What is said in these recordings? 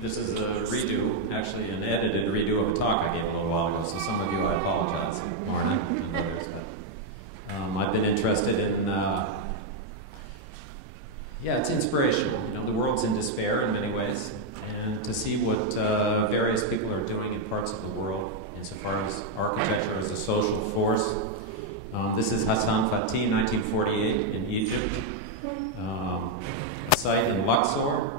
This is a redo, actually an edited redo of a talk I gave a little while ago, so some of you I apologize, Marna and others. But I've been interested in, it's inspirational. You know, the world's in despair in many ways, and to see what various people are doing in parts of the world insofar as architecture as a social force. This is Hassan Fatih, 1948, in Egypt. A site in Luxor,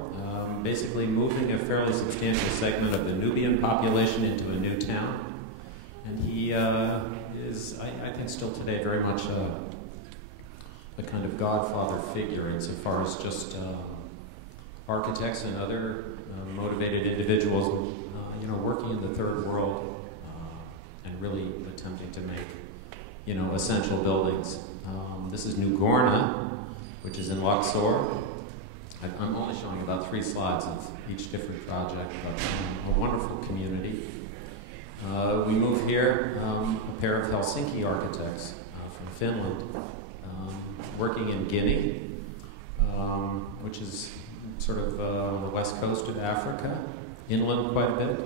basically moving a fairly substantial segment of the Nubian population into a new town. And he is, I think still today, very much a kind of godfather figure insofar as just architects and other motivated individuals, working in the third world and really attempting to make, essential buildings. This is New Gorna, which is in Luxor. I'm only showing about 3 slides of each different project, but a wonderful community. We move here, a pair of Helsinki architects from Finland, working in Guinea, which is sort of on the west coast of Africa, inland quite a bit.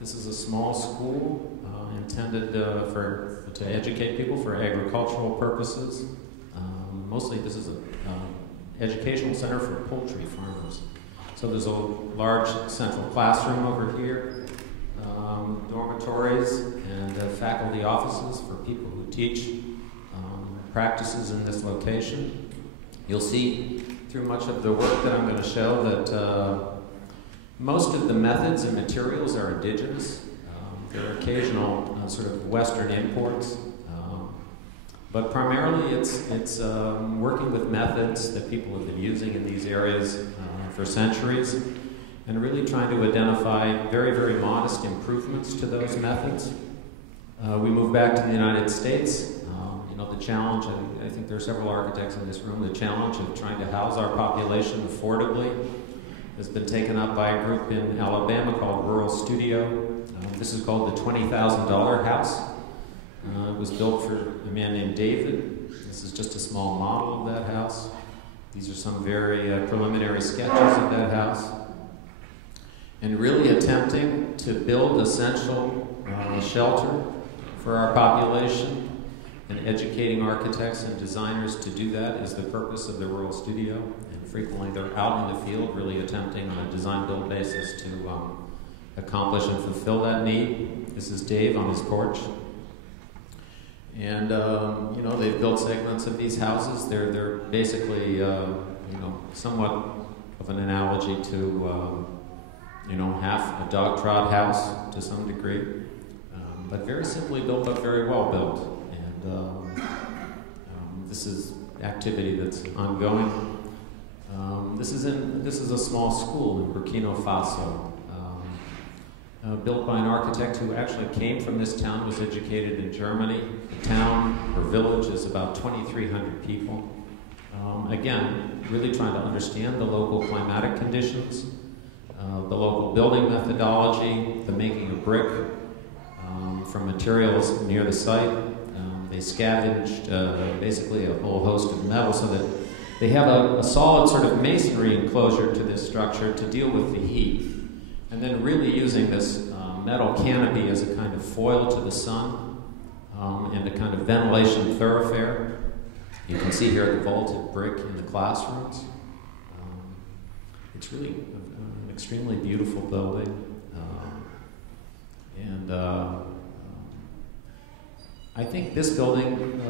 This is a small school intended to educate people for agricultural purposes. Mostly this is an educational center for poultry farmers. So there's a large central classroom over here, dormitories and faculty offices for people who teach practices in this location. You'll see through much of the work that I'm going to show that most of the methods and materials are indigenous. There are occasional sort of Western imports. But primarily it's working with methods that people have been using in these areas for centuries and really trying to identify very, very modest improvements to those methods. We move back to the United States. The challenge, I think there are several architects in this room, the challenge of trying to house our population affordably has been taken up by a group in Alabama called Rural Studio. This is called the $20,000 house. It was built for a man named David. This is just a small model of that house. These are some very preliminary sketches of that house. And really attempting to build essential shelter for our population and educating architects and designers to do that is the purpose of the Rural Studio. And frequently they're out in the field really attempting on a design-build basis to accomplish and fulfill that need. This is Dave on his porch. And, they've built segments of these houses. They're basically, somewhat of an analogy to, half a dog trot house to some degree. But very simply built, but very well built. And this is activity that's ongoing. This is a small school in Burkina Faso. Built by an architect who actually came from this town, was educated in Germany. The town or village is about 2,300 people. Again, really trying to understand the local climatic conditions, the local building methodology, the making of brick from materials near the site. They scavenged basically a whole host of metal so that they have a solid sort of masonry enclosure to this structure to deal with the heat. And then really using this metal canopy as a kind of foil to the sun and a kind of ventilation thoroughfare. You can see here the vaulted brick in the classrooms. It's really an extremely beautiful building. I think this building,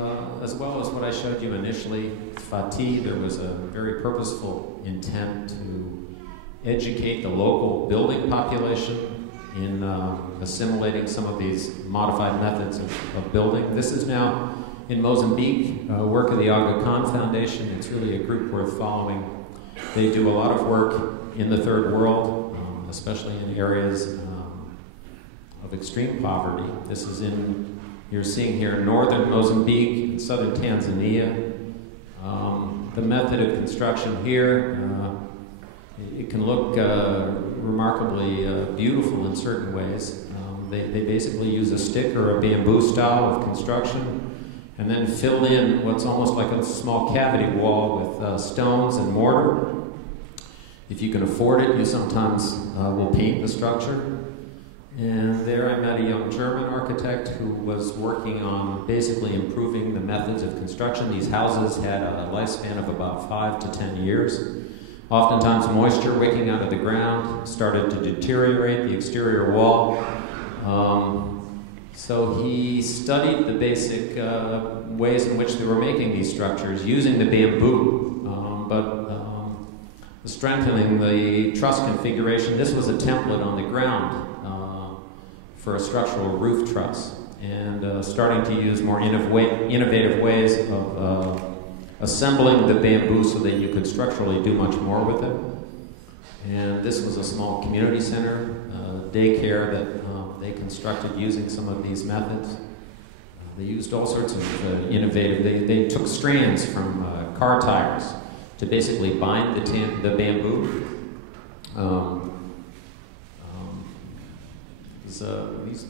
as well as what I showed you initially, Fatih, there was a very purposeful intent to educate the local building population in assimilating some of these modified methods of building. This is now in Mozambique, work of the Aga Khan Foundation. It's really a group worth following. They do a lot of work in the third world, especially in areas of extreme poverty. This is you're seeing here northern Mozambique and southern Tanzania. The method of construction here, it can look remarkably beautiful in certain ways. They basically use a stick or a bamboo style of construction and then fill in what's almost like a small cavity wall with stones and mortar. If you can afford it, you sometimes will paint the structure. And there I met a young German architect who was working on basically improving the methods of construction. These houses had a lifespan of about 5 to 10 years. Oftentimes moisture wicking out of the ground started to deteriorate the exterior wall. So he studied the basic ways in which they were making these structures using the bamboo, strengthening the truss configuration. This was a template on the ground for a structural roof truss, and starting to use more innovative ways of assembling the bamboo so that you could structurally do much more with it. And this was a small community center, daycare that they constructed using some of these methods. They used all sorts of innovative, they took strands from car tires to basically bind the bamboo.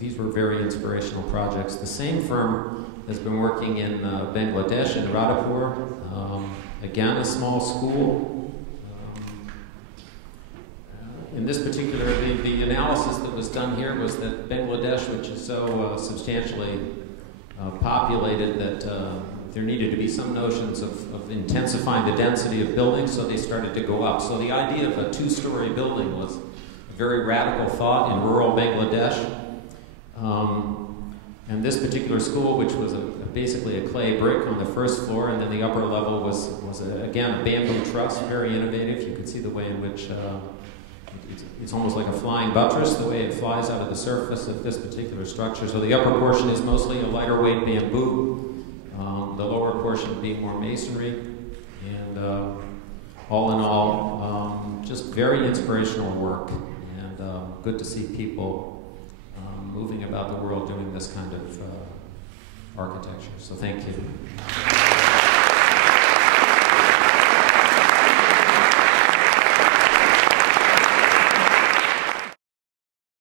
These were very inspirational projects. The same firm has been working in Bangladesh, in Radhapur. Again, a small school. In this particular, the analysis that was done here was that Bangladesh, which is so substantially populated, that there needed to be some notions of intensifying the density of buildings, so they started to go up. So the idea of a 2-story building was a very radical thought in rural Bangladesh. And this particular school, which was basically a clay brick on the first floor, and then the upper level was again, a bamboo truss, very innovative. You could see the way in which it's almost like a flying buttress, the way it flies out of the surface of this particular structure. So the upper portion is mostly a lighter weight bamboo, the lower portion being more masonry, and all in all, just very inspirational work, and good to see people moving about the world doing this kind of architecture. So thank you.